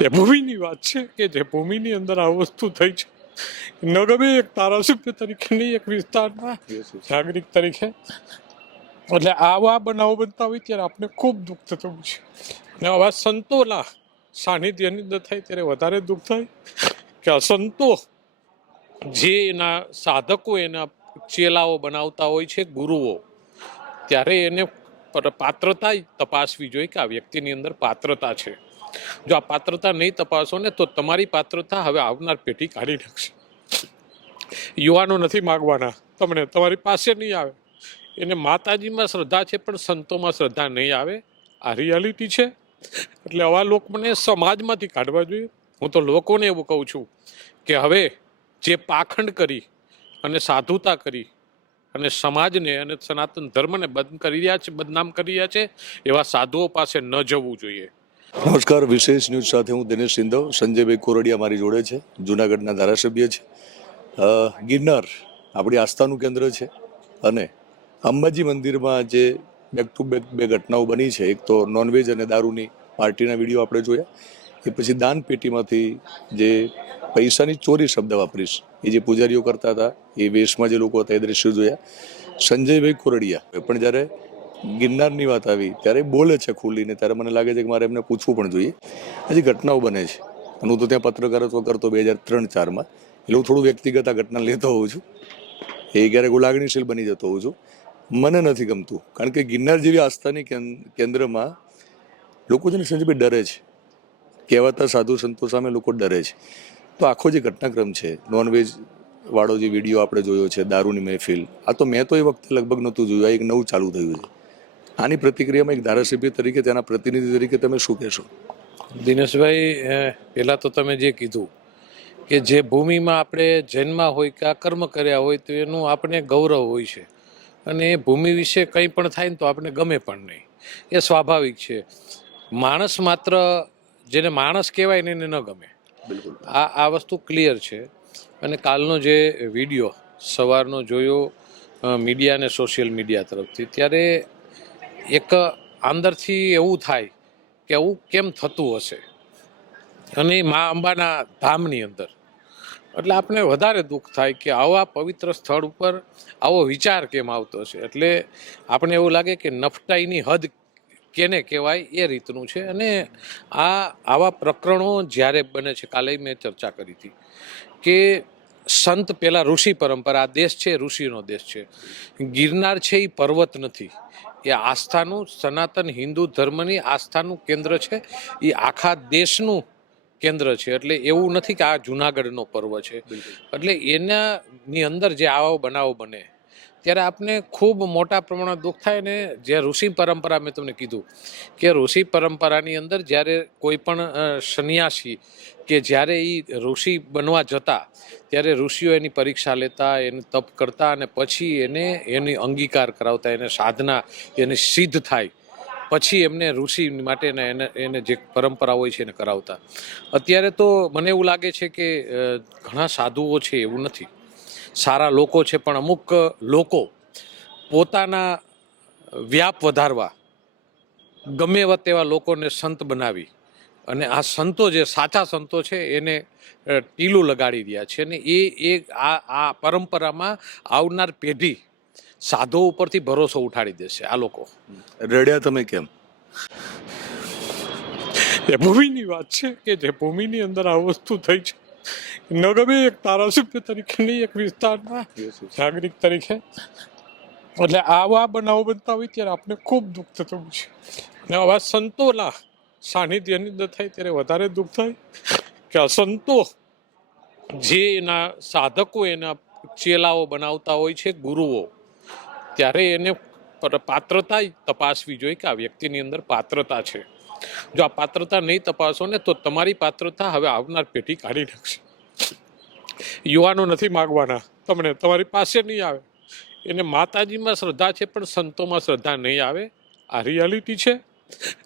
એ ભૂમિની વાત છે કે જે ભૂમિની અંદર આ વસ્તુ થઈ છે ન ગમે એક ધારાસભ્ય તરીકે નહીં, એક વિસ્તારના નાગરિક તરીકે. એટલે આવા બનાવો બનતા હોય ત્યારે આપણે ખૂબ દુઃખ થતું હોય છે. અને આવા સંતોના સાનિધ્યની અંદર થાય ત્યારે વધારે દુઃખ થાય કે આ સંતો જે એના સાધકો, એના ચેલાઓ બનાવતા હોય છે, ગુરુઓ, ત્યારે એને પાત્રતા તપાસવી જોઈએ કે આ વ્યક્તિની અંદર પાત્રતા છે. જો આ પાત્રતા નહીં તપાસો ને તો તમારી પાત્રતા હવે આવનાર પેઢી કાઢી નાખશે. યુવાનો નથી માગવાના તમને, તમારી પાસે નહીં આવે. એને માતાજીમાં શ્રદ્ધા છે પણ સંતોમાં શ્રદ્ધા નહીં આવે. આ રિયાલિટી છે. એટલે આવા લોકોને સમાજમાંથી કાઢવા જોઈએ. હું તો લોકોને એવું કહું છું કે હવે જે પાખંડ કરી અને સાધુતા કરી અને સમાજને અને સનાતન ધર્મને બદનામ કરી રહ્યા છે, એવા સાધુઓ પાસે ન જવું જોઈએ. નમસ્કાર, વિશેષ ન્યૂઝ સાથે હું દિનેશ સિંધવ. સંજયભાઈ કોરડિયા મારી જોડે છે, જૂનાગઢના ધારાસભ્ય છે. ગિરનાર આપણી આસ્થાનું કેન્દ્ર છે અને અંબાજી મંદિરમાં જે બેક ટુ બેક બે ઘટનાઓ બની છે, એક તો નોનવેજ અને દારૂની પાર્ટીના વિડીયો આપણે જોયા, એ પછી દાન પેટીમાંથી જે પૈસાની ચોરી શબ્દ વાપરીશ એ જે પૂજારીઓ કરતા હતા, એ વેશમાં જે લોકો હતા, એ દ્રશ્યો જોયા. સંજયભાઈ કોરડિયા પણ જ્યારે ગિરનારની વાત આવી ત્યારે બોલે છે ખુલ્લીને, ત્યારે મને લાગે છે કે મારે એમને પૂછવું પણ જોઈએ. હજી ઘટનાઓ બને છે અને હું તો ત્યાં પત્રકારત્વ કરતો 2003-04માં, એટલે હું થોડું વ્યક્તિગત આ ઘટના લેતો હોઉં છું. એ ક્યારેક હું લાગણીશીલ બની જતો હોઉં છું. મને નથી ગમતું, કારણ કે ગિરનાર જેવી આસ્થાની કેન્દ્રમાં લોકો છે ને સંજયભાઈ ડરે છે. કહેવાતા સાધુ સંતો સામે લોકો ડરે છે. તો આખો જે ઘટનાક્રમ છે, નોનવેજ વાળો જે વિડીયો આપણે જોયો છે, દારૂની મહેફિલ, આ તો મેં તો એ વખતે લગભગ નહોતું જોયું, આ એક નવું ચાલુ થયું છે. આની પ્રતિક્રિયામાં એક ધારાસભ્ય તરીકે, તેના પ્રતિનિધિ તરીકે તમે શું કહેશો? દિનેશભાઈ, પહેલા તો તમે જે કીધું કે જે ભૂમિમાં આપણે જન્મા હોય કે આ કર્મ કર્યા હોય તો એનું આપણે ગૌરવ હોય છે, અને એ ભૂમિ વિશે કંઈ પણ થાય ને તો આપણે ગમે પણ નહીં, એ સ્વાભાવિક છે. માણસ માત્ર જેને માણસ કહેવાય ને એને ન ગમે, આ વસ્તુ ક્લિયર છે. અને કાલનો જે વિડીયો સવારનો જોયો મીડિયા અને સોશિયલ મીડિયા તરફથી, ત્યારે એક અંદરથી એવું થાય કે આવું કેમ થતું હશે, અને મા અંબાના ધામની અંદર. એટલે આપણે વધારે દુઃખ થાય કે આવા પવિત્ર સ્થળ ઉપર આવો વિચાર કેમ આવતો હશે. એટલે આપણે એવું લાગે કે નફટાઈની હદ કેને કહેવાય એ રીતનું છે. અને આવા પ્રકરણો જ્યારે બને છે, કાલે મેં ચર્ચા કરી હતી કે સંત પેલા ઋષિ પરંપરા, આ દેશ છે ઋષિનો દેશ છે. ગિરનાર છે એ પર્વત નથી, એ આસ્થાનું, સનાતન હિન્દુ ધર્મની આસ્થાનું કેન્દ્ર છે. એ આખા દેશનું કેન્દ્ર છે. એટલે એવું નથી કે આ જુનાગઢનો પર્વ છે. એટલે એનાની અંદર જે આવો બનાવો બને ત્યારે આપને ખૂબ મોટા પ્રમાણમાં દુઃખ થાય. ને જે ઋષિ પરંપરા મેં તમને કીધું કે ઋષિ પરંપરાની અંદર જ્યારે કોઈ પણ સંન્યાસી કે જ્યારે એ ઋષિ બનવા જતા ત્યારે ઋષિઓ એની પરીક્ષા લેતા, એને તપ કરતા અને પછી એની અંગીકાર કરાવતા, એને સાધના એને સિદ્ધ થાય પછી એમને ઋષિ માટે એને જે પરંપરા હોય છે એને કરાવતા. અત્યારે તો મને એવું લાગે છે કે ઘણા સાધુઓ છે, એવું નથી, સારા લોકો છે, પણ અમુક લોકો પોતાના વ્યાપ વધારવા ગમે તેવા લોકોને સંત બનાવી અને આ સંતો જે સાચા સંતો છે એને ટીલું લગાડી રહ્યા છે. અને એ આ પરંપરામાં આવનાર પેઢી સાધુ ઉપરથી ભરોસો ઉઠાડી દેશે. આ લોકો રડ્યા તમે કેમ? એ ભૂમિની વાત છે કે જે ભૂમિની અંદર આ વસ્તુ થઈ છે ન ગમે એક ધારાસભ્ય તરીકે નહીં, એક વિસ્તારના નાગરિક તરીકે. એટલે આવા બનાવો બનતા હોય ત્યારે આપણે ખૂબ દુઃખ થતું હોય છે. અને આવા સંતોના સાનિધ્યની અંદર થાય ત્યારે વધારે દુઃખ થાય કે આ સંતો જે એના સાધકો, એના ચેલાઓ બનાવતા હોય છે, ગુરુઓ, ત્યારે એને પાત્રતા તપાસવી જોઈએ કે આ વ્યક્તિની અંદર પાત્રતા છે. જો આ પાત્રતા નહીં તપાસો ને તો તમારી પાત્રતા હવે આવનાર પેઢી કાઢી નાખશે. યુવાનો નથી માગવાના તમને, તમારી પાસે નહીં આવે. એને માતાજીમાં શ્રદ્ધા છે પણ સંતોમાં શ્રદ્ધા નહીં આવે. આ રિયાલિટી છે.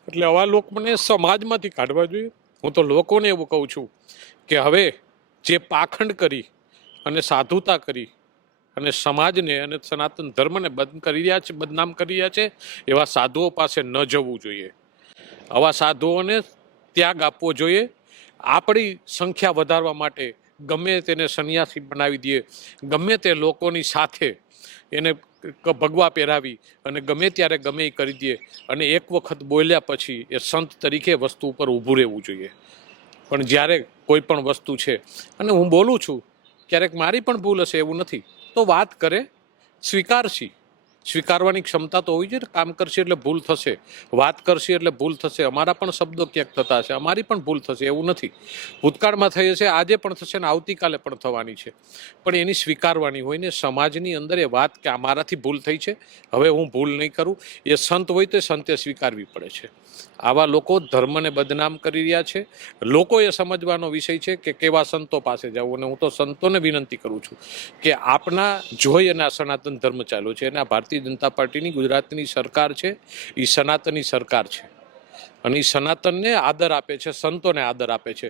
એટલે આવા લોકોને સમાજમાંથી કાઢવા જોઈએ. હું તો લોકોને એવું કહું છું કે હવે જે પાખંડ કરી અને સાધુતા કરી અને સમાજને અને સનાતન ધર્મને બદનામ કરી રહ્યા છે, એવા સાધુઓ પાસે ન જવું જોઈએ. આવા સાધુઓને ત્યાગ આપવો જોઈએ. આપણી સંખ્યા વધારવા માટે ગમે તેને સંન્યાસી બનાવી દઈએ, ગમે તે લોકોની સાથે એને ભગવા પહેરાવી અને ગમે ત્યારે ગમે એ કરી દઈએ અને એક વખત બોલ્યા પછી એ સંત તરીકે વસ્તુ ઉપર ઊભું રહેવું જોઈએ. પણ જ્યારે કોઈ પણ વસ્તુ છે અને હું બોલું છું, ક્યારેક મારી પણ ભૂલ હશે એવું નથી, તો વાત કરે, સ્વીકારશી. સ્વીકારવાની ક્ષમતા તો હોવી જોઈએ ને. કામ કરશે એટલે ભૂલ થશે, વાત કરશે એટલે ભૂલ થશે. અમારા પણ શબ્દો ક્યાંક થતા હશે, અમારી પણ ભૂલ થશે, એવું નથી. ભૂતકાળમાં થઈ હશે, આજે પણ થશે ને આવતીકાલે પણ થવાની છે. પણ એની સ્વીકારવાની હોય ને સમાજની અંદર એ વાત કે અમારાથી ભૂલ થઈ છે, હવે હું ભૂલ નહીં કરું. એ સંત હોય તો સંતે સ્વીકારવી પડે છે. આવા લોકો ધર્મને બદનામ કરી રહ્યા છે. લોકોએ સમજવાનો વિષય છે કે કેવા સંતો પાસે જવું. અને હું તો સંતોને વિનંતી કરું છું કે આપના જોઈ અને આ સનાતન ધર્મ ચાલ્યો છે અને આ ભારતીય જનતા પાર્ટીની ગુજરાતની સરકાર છે, એ સનાતની સરકાર છે અને એ સનાતનને આદર આપે છે, સંતોને આદર આપે છે.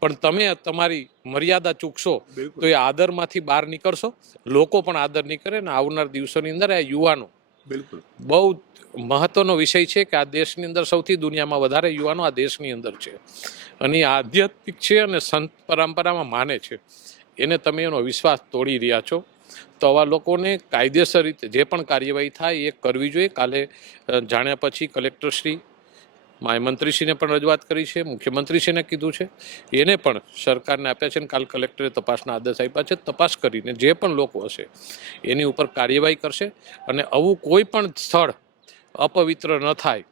પણ તમે તમારી મર્યાદા ચૂકશો તો એ આદરમાંથી બહાર નીકળશો, લોકો પણ આદર નહીં કરે. અને આવનાર દિવસોની અંદર આ યુવાનો બિલકુલ બહુ મહત્વનો વિષય છે કે આ દેશની અંદર સૌથી દુનિયામાં વધારે યુવાનો આ દેશની અંદર છે અને એ આધ્યાત્મિક છે અને સંત પરંપરામાં માને છે. એને તમે એનો વિશ્વાસ તોડી રહ્યા છો. તો આવા લોકોને કાયદેસર રીતે જે પણ કાર્યવાહી થાય એ કરવી જોઈએ. કાલે જાણ્યા પછી કલેક્ટરશ્રી મંત્રીશ્રીને પણ રજૂઆત કરી છે, મુખ્યમંત્રીશ્રીને કીધું છે, એને પણ સરકારને આપ્યા છે અને કાલ કલેક્ટરે તપાસના આદેશ આપ્યા છે. તપાસ કરીને જે પણ લોકો હશે એની ઉપર કાર્યવાહી કરશે અને આવું કોઈ પણ સ્થળ અપવિત્ર ન થાય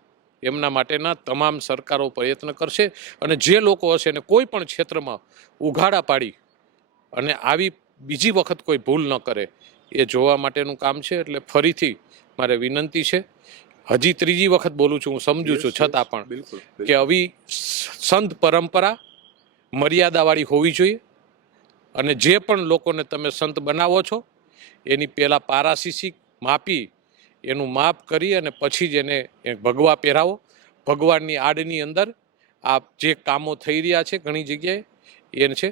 એમના માટેના તમામ સરકારો પ્રયત્ન કરશે. અને જે લોકો હશે એને કોઈ પણ ક્ષેત્રમાં ઉઘાડા પાડી અને આવી બીજી વખત કોઈ ભૂલ ન કરે એ જોવા માટેનું કામ છે. એટલે ફરીથી મારે વિનંતી છે, હજી ત્રીજી વખત બોલું છું, હું સમજુ છું છતાં પણ, કે આવી સંત પરંપરા મર્યાદાવાળી હોવી જોઈએ. અને જે પણ લોકોને તમે સંત બનાવો છો એની પહેલાં પારાશીસી માપી એનું માપ કરી અને પછી જ એને ભગવા પહેરાવો. ભગવાનની આડની અંદર આ જે કામો થઈ રહ્યા છે ઘણી જગ્યાએ એ છે.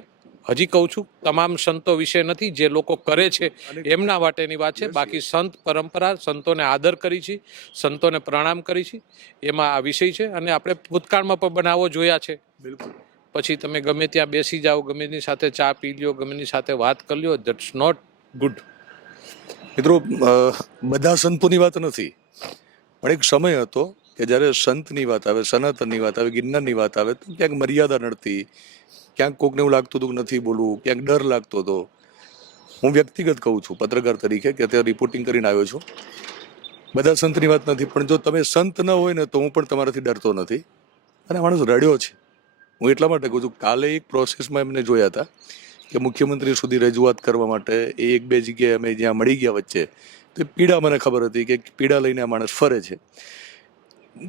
હજી કહું છું, તમામ સંતો વિશે નથી, જે લોકો કરે છે એમના માટેની વાત છે. બાકી સંત પરંપરા, સંતોને આદર કરી છે, સંતોને પ્રણામ કરી છે, એમાં આ વિષય છે. અને આપણે ભૂતકાળમાં પણ બનાવો જોયા છે. બિલકુલ પછી તમે ગમે ત્યાં બેસી જાઓ, ગમે એની સાથે ચા પી લ્યો, ગમે એની સાથે વાત કરી લ્યો, ધેટ્સ નોટ ગુડ. મિત્રો, બધા સંતોની વાત નથી, પણ એક સમય હતો કે જ્યારે સંતની વાત આવે, સનાતનની વાત આવે, ગિરનારની વાત આવે તો ક્યાંક મર્યાદા નડતી, ક્યાંક કોકને એવું લાગતું હતું કે નથી બોલવું, ક્યાંક ડર લાગતો હતો. હું વ્યક્તિગત કહું છું પત્રકાર તરીકે કે અત્યારે રિપોર્ટિંગ કરીને આવ્યો છું. બધા સંતની વાત નથી, પણ જો તમે સંત ન હોય ને તો હું પણ તમારાથી ડરતો નથી. અને માણસ રડ્યો છે. હું એટલા માટે કહું છું, કાલે એક પ્રોસેસમાં એમને જોયા હતા કે મુખ્યમંત્રી સુધી રજૂઆત કરવા માટે એ એક બે જગ્યાએ અમે જ્યાં મળી ગયા વચ્ચે, તો પીડા મને ખબર હતી કે પીડા લઈને આ માણસ ફરે છે.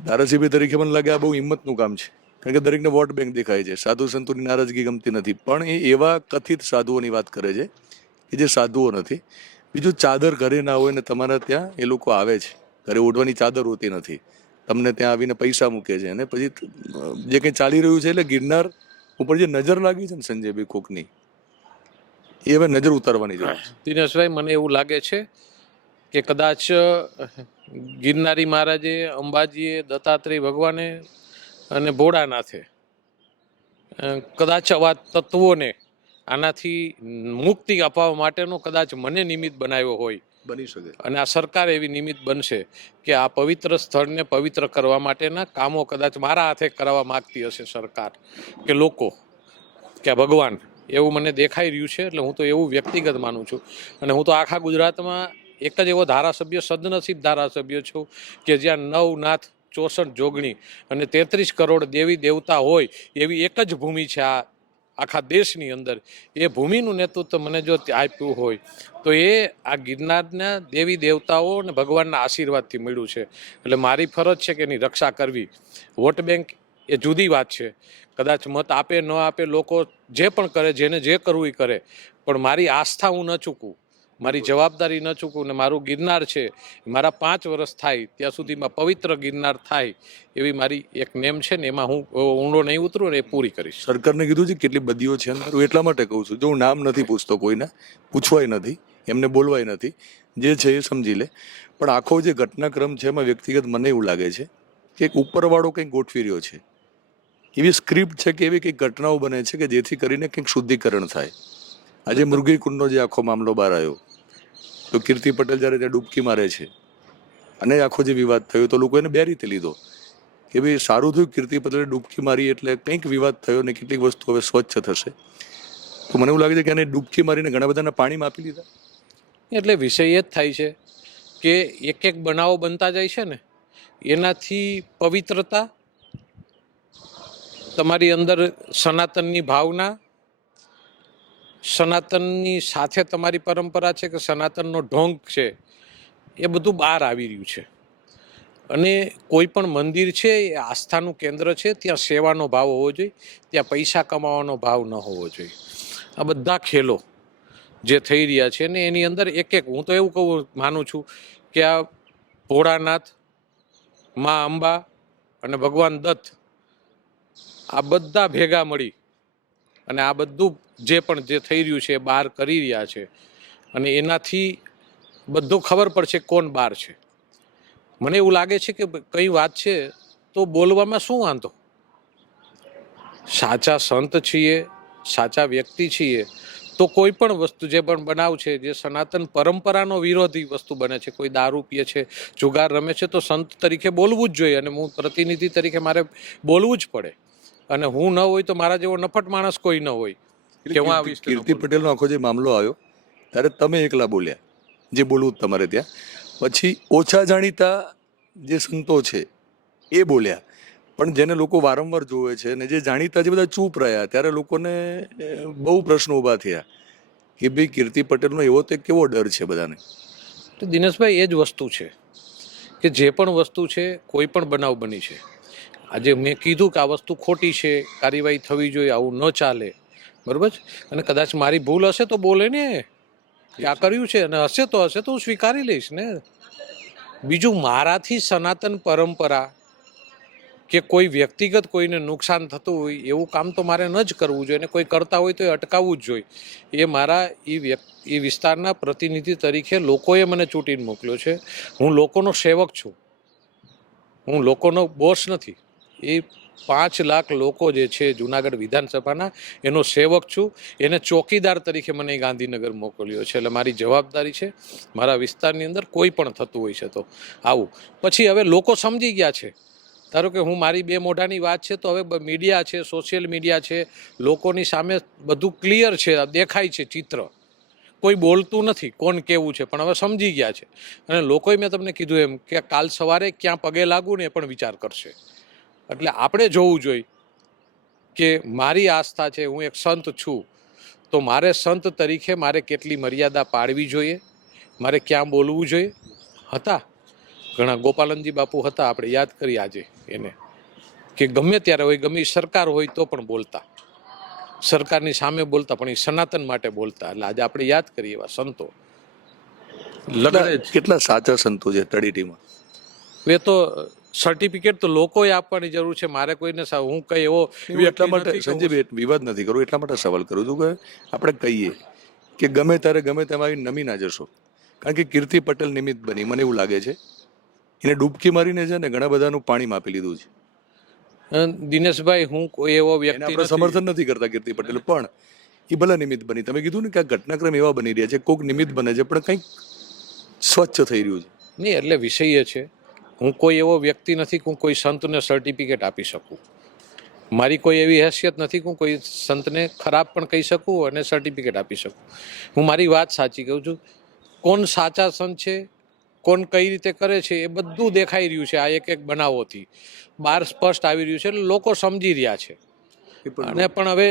ધારાસભ્ય તરીકે મને લાગે આ બહુ હિંમતનું કામ છે, કારણ કે દરેકને વોટ બેંક દેખાય છે. સાધુ સંતોની નારાજગી ગમતી નથી, પણ એ એવા કથિત સાધુઓની વાત કરે છે કે જે સાધુઓ નથી. બીજું, ચાદર ઘરે ના હોય ને તમારા ત્યાં એ લોકો આવે છે, ઘરે ઓઢવાની ચાદર હોતી નથી, તમને ત્યાં આવીને પૈસા મૂકે છે અને પછી જે કંઈ ચાલી રહ્યું છે, એટલે ગિરનાર ઉપર જે નજર લાગી છે ને સંજયભાઈ કોકની, એ હવે નજર ઉતારવાની જરૂર છે. દિનેશભાઈ, મને એવું લાગે છે કે કદાચ ગિરનારી મહારાજે, અંબાજીએ, દત્તાત્રેય ભગવાને અને ભોળાનાથે કદાચ આવા તત્વોને આનાથી મુક્તિ અપાવવા માટેનો કદાચ મને નિમિત્ત બનાવ્યો હોય. બની શકે. અને આ સરકાર એવી નિમિત્ત બનશે કે આ પવિત્ર સ્થળને પવિત્ર કરવા માટેના કામો કદાચ મારા હાથે કરાવવા માગતી હશે સરકાર કે લોકો કે ભગવાન, એવું મને દેખાઈ રહ્યું છે. એટલે હું તો એવું વ્યક્તિગત માનું છું. અને હું તો આખા ગુજરાતમાં એક જ એવો ધારાસભ્ય, સદનસીબ ધારાસભ્ય છું કે જ્યાં 9 નાથ 64 જોગણી અને 33 કરોડ દેવી દેવતા હોય એવી એક જ ભૂમિ છે આ આખા દેશની અંદર. એ ભૂમિનું નેતૃત્વ મને જો આપ્યું હોય તો એ આ ગિરનારના દેવી દેવતાઓ અને ભગવાનના આશીર્વાદથી મળ્યું છે. એટલે મારી ફરજ છે કે એની રક્ષા કરવી. વોટ બેંક એ જુદી વાત છે, કદાચ મત આપે ન આપે, લોકો જે પણ કરે, જેને જે કરવું એ કરે, પણ મારી આસ્થા હું ન ચૂકું, મારી જવાબદારી ન ચૂકું. ને મારું ગિરનાર છે, મારા 5 વર્ષ થાય ત્યાં સુધીમાં પવિત્ર ગિરનાર થાય એવી મારી એક નેમ છે ને એમાં હું ઊંડો નહીં ઉતરું ને એ પૂરી કરીશ. સરકારને કીધું છે કેટલી બદીઓ છે અંદર. હું એટલા માટે કહું છું, જો હું નામ નથી પૂછતો, કોઈને પૂછવાય નથી, એમને બોલવાય નથી, જે છે એ સમજી લે. પણ આખો જે ઘટનાક્રમ છે એમાં વ્યક્તિગત મને એવું લાગે છે કે એક ઉપરવાળો કંઈક ગોઠવી રહ્યો છે. એવી સ્ક્રિપ્ટ છે કે એવી કંઈક ઘટનાઓ બને છે કે જેથી કરીને કંઈક શુદ્ધિકરણ થાય. આજે મુરગીકુંડનો જે આખો મામલો બહાર આવ્યો, તો કીર્તિ પટેલ જ્યારે ત્યાં ડૂબકી મારે છે અને આખો જે વિવાદ થયો તો લોકો એને બે રીતે લીધો કે ભાઈ સારું થયું કીર્તિ પટેલે ડૂબકી મારી એટલે કંઈક વિવાદ થયો ને કેટલીક વસ્તુ હવે સ્વચ્છ થશે. તો મને એવું લાગે છે કે એને ડૂબકી મારીને ઘણા બધાના પાણીમાં આપી લીધા. એટલે વિષય એ જ થાય છે કે એક એક બનાવો બનતા જાય છે ને એનાથી પવિત્રતા, તમારી અંદર સનાતનની ભાવના, સનાતનની સાથે તમારી પરંપરા છે કે સનાતનનો ઢોંગ છે, એ બધું બહાર આવી રહ્યું છે. અને કોઈ પણ મંદિર છે એ આસ્થાનું કેન્દ્ર છે, ત્યાં સેવાનો ભાવ હોવો જોઈએ, ત્યાં પૈસા કમાવાનો ભાવ ન હોવો જોઈએ. આ બધા ખેલો જે થઈ રહ્યા છે ને એની અંદર એક એક, હું તો એવું કહું માનું છું કે આ ભોળાનાથ, મા અંબા અને ભગવાન દત્ત આ બધા ભેગા મળી અને આ બધું જે પણ જે થઈ રહ્યું છે એ બહાર કરી રહ્યા છે. અને એનાથી બધું ખબર પડશે કોણ બહાર છે. મને એવું લાગે છે કે કઈ વાત છે તો બોલવામાં શું વાંધો? સાચા સંત છીએ, સાચા વ્યક્તિ છીએ તો કોઈ પણ વસ્તુ જે પણ બનાવ છે જે સનાતન પરંપરાનો વિરોધી વસ્તુ બને છે, કોઈ દારૂ પીએ છે, જુગાર રમે છે, તો સંત તરીકે બોલવું જ જોઈએ અને હું પ્રતિનિધિ તરીકે મારે બોલવું જ પડે. અને હું ન હોય તો મારા જેવો નફટ માણસ કોઈ ન હોય કે હું આ વિશે ન કીર્તિ બોલું. પટેલનો આખો જે મામલો આવ્યો ત્યારે તમે એકલા બોલ્યા, જે બોલવું તમારે ત્યાં. પછી ઓછા જાણીતા જે સંતો છે એ બોલ્યા, પણ જેને લોકો વારંવાર જોવે છે અને જે જાણીતા જે બધા ચૂપ રહ્યા, ત્યારે લોકોને બહુ પ્રશ્નો ઊભા થયા કે ભાઈ કીર્તિ પટેલનો એવો તે કેવો ડર છે બધાને. તો દિનેશભાઈ, એ જ વસ્તુ છે કે જે પણ વસ્તુ છે, કોઈ પણ બનાવ બની છે, આજે મેં કીધું કે આ વસ્તુ ખોટી છે, કાર્યવાહી થવી જોઈએ, આવું ન ચાલે, બરાબર છે. અને કદાચ મારી ભૂલ હશે તો બોલે ને કે આ કર્યું છે, અને હશે તો હું સ્વીકારી લઈશ ને. બીજું, મારાથી સનાતન પરંપરા કે કોઈ વ્યક્તિગત કોઈને નુકસાન થતું હોય એવું કામ તો મારે ન જ કરવું જોઈએ, અને કોઈ કરતા હોય તો એ અટકાવવું જ જોઈએ. એ મારા એ વિસ્તારના પ્રતિનિધિ તરીકે લોકોએ મને ચૂંટીને મોકલ્યો છે. હું લોકોનો સેવક છું, હું લોકોનો બોસ નથી. એ 5 લાખ લોકો જે છે જુનાગઢ વિધાનસભાના, એનો સેવક છું. એને ચોકીદાર તરીકે મને ગાંધીનગર મોકલ્યો છે. એટલે મારી જવાબદારી છે મારા વિસ્તારની અંદર કોઈ પણ થતું હોય છે તો આવું. પછી હવે લોકો સમજી ગયા છે. ધારો કે હું મારી બે મોઢાની વાત છે તો હવે મીડિયા છે, સોશિયલ મીડિયા છે, લોકોની સામે બધું ક્લિયર છે, દેખાય છે ચિત્ર. કોઈ બોલતું નથી કોણ કેવું છે, પણ હવે સમજી ગયા છે. અને લોકોએ મેં તમને કીધું એમ કે કાલ સવારે ક્યાં પગે લાગુ ને એ પણ વિચાર કરશે. એટલે આપણે જોવું જોઈએ કે મારી આસ્થા છે, હું એક સંત છું, તો મારે સંત તરીકે મારે કેટલી મર્યાદા પાળવી જોઈએ, મારે ક્યાં બોલવું જોઈએ. હતા ઘણા, ગોપાલનજી બાપુ હતા, આપણે યાદ કરીએ આજે એને, કે ગમે ત્યારે હોય, ગમે સરકાર હોય તો પણ બોલતા, સરકારની સામે બોલતા, પણ એ સનાતન માટે બોલતા. એટલે આજે આપણે યાદ કરીએ એવા સંતો લગડે જ. કેટલા સાચા સંતો છે તળેટીમાં? એ તો સર્ટિફિકેટ તો લોકોએ આપવાની જરૂર છે. મારે કોઈને હું કઈ એવો હું એટલા માટે નથી કે સંજયભાઈ વિવાદ નથી કરું, એટલા માટે સવાલ કરું છું કે આપણે કહીએ કે ગમે ત્યારે ગમે તેમાં નમી ના જશો. કારણ કે કીર્તિ પટેલ નિમિત્ત બની, મને એવું લાગે છે એને ડૂબકી મારીને છે ને ઘણા બધાનું પાણી માપી લીધું છે. દિનેશભાઈ, હું કોઈ એવો એને વ્યક્તિ આપણે નથી. સમર્થન નથી કરતા કીર્તિ પટેલ, પણ એ ભલે નિમિત્ત બની. તમે કીધું ને કે આ ઘટનાક્રમ એવા બની રહ્યા છે, કોઈક નિમિત્ત બને છે, પણ કંઈક સ્વચ્છ થઈ રહ્યું છે. નહીં, એટલે વિષય એ છે, હું કોઈ એવો વ્યક્તિ નથી કે હું કોઈ સંતને સર્ટિફિકેટ આપી શકું. મારી કોઈ એવી હેસિયત નથી કે હું કોઈ સંતને ખરાબ પણ કહી શકું અને સર્ટિફિકેટ આપી શકું. હું મારી વાત સાચી કહું છું. કોણ સાચા સંત છે, કોણ કઈ રીતે કરે છે, એ બધું દેખાઈ રહ્યું છે. આ એક એક બનાવોથી બહાર સ્પષ્ટ આવી રહ્યું છે. એટલે લોકો સમજી રહ્યા છે. અને પણ હવે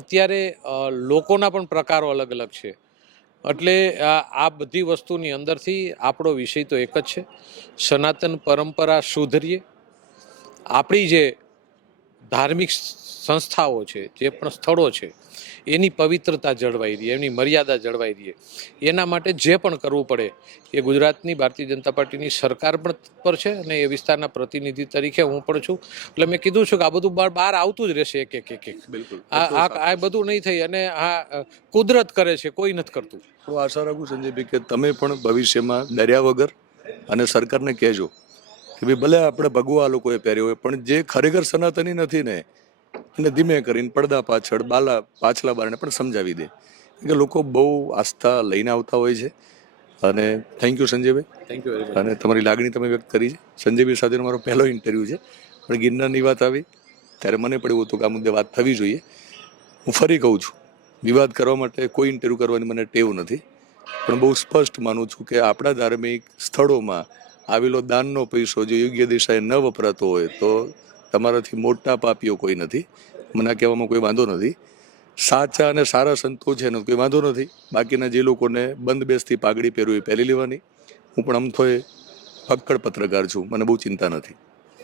અત્યારે લોકોના પણ પ્રકારો અલગ અલગ છે. એટલે આ બધી વસ્તુની અંદરથી આપણો વિષય તો એક જ છે, સનાતન પરંપરા સુધરીએ. આપણી જે ધાર્મિક સંસ્થાઓ છે, જે પણ સ્થળો છે, એની પવિત્રતા જળવાઈ રહે, એની મર્યાદા જળવાઈ રહે. એના માટે જે પણ કરવું પડે એ ગુજરાતની ભારતીય જનતા પાર્ટીની સરકાર પણ પર છે અને એ વિસ્તારના પ્રતિનિધિ તરીકે હું પણ છું. એટલે મેં કીધું છું કે આ બધું બહાર આવતું જ રહેશે એક એક. બિલકુલ. આ બધું નહીં થઈ. અને આ કુદરત કરે છે, કોઈ નથી કરતું. હું આશા રાખું સંજયભાઈ કે તમે પણ ભવિષ્યમાં ડર્યા વગર અને સરકારને કહેજો કે ભાઈ ભલે આપણે ભગવા લોકોએ પહેર્યો હોય પણ જે ખરેખર સનાતની નથી ને એને ધીમે કરીને પડદા પાછળ પાછલા બારણે પણ સમજાવી દે. કે લોકો બહુ આસ્થા લઈને આવતા હોય છે. અને thank you Sanjaybhai, thank you very અને તમારી લાગણી તમે વ્યક્ત કરી છે. સંજયભાઈ સાથેનો મારો પહેલો ઇન્ટરવ્યૂ છે, પણ ગિરનારની વાત આવી ત્યારે મને પણ એવું હતું કે આ મુદ્દે વાત થવી જોઈએ. હું ફરી કહું છું, વિવાદ કરવા માટે કોઈ ઇન્ટરવ્યૂ કરવાની મને ટેવ નથી, પણ બહુ સ્પષ્ટ માનું છું કે આપણા ધાર્મિક સ્થળોમાં આવેલો દાનનો પૈસો જો યોગ્ય દિશાએ ન વપરાતો હોય તો તમારાથી મોટા પાપીઓ કોઈ નથી. મને આ કહેવામાં કોઈ વાંધો નથી. સાચા અને સારા સંતો છે એનો કોઈ વાંધો નથી. બાકીના જે લોકોને બંધ બેસતી પાઘડી પહેરવી એ પહેરી લેવાની. હું પણ અમથોય ફક્કડ પત્રકાર છું, મને બહુ ચિંતા નથી.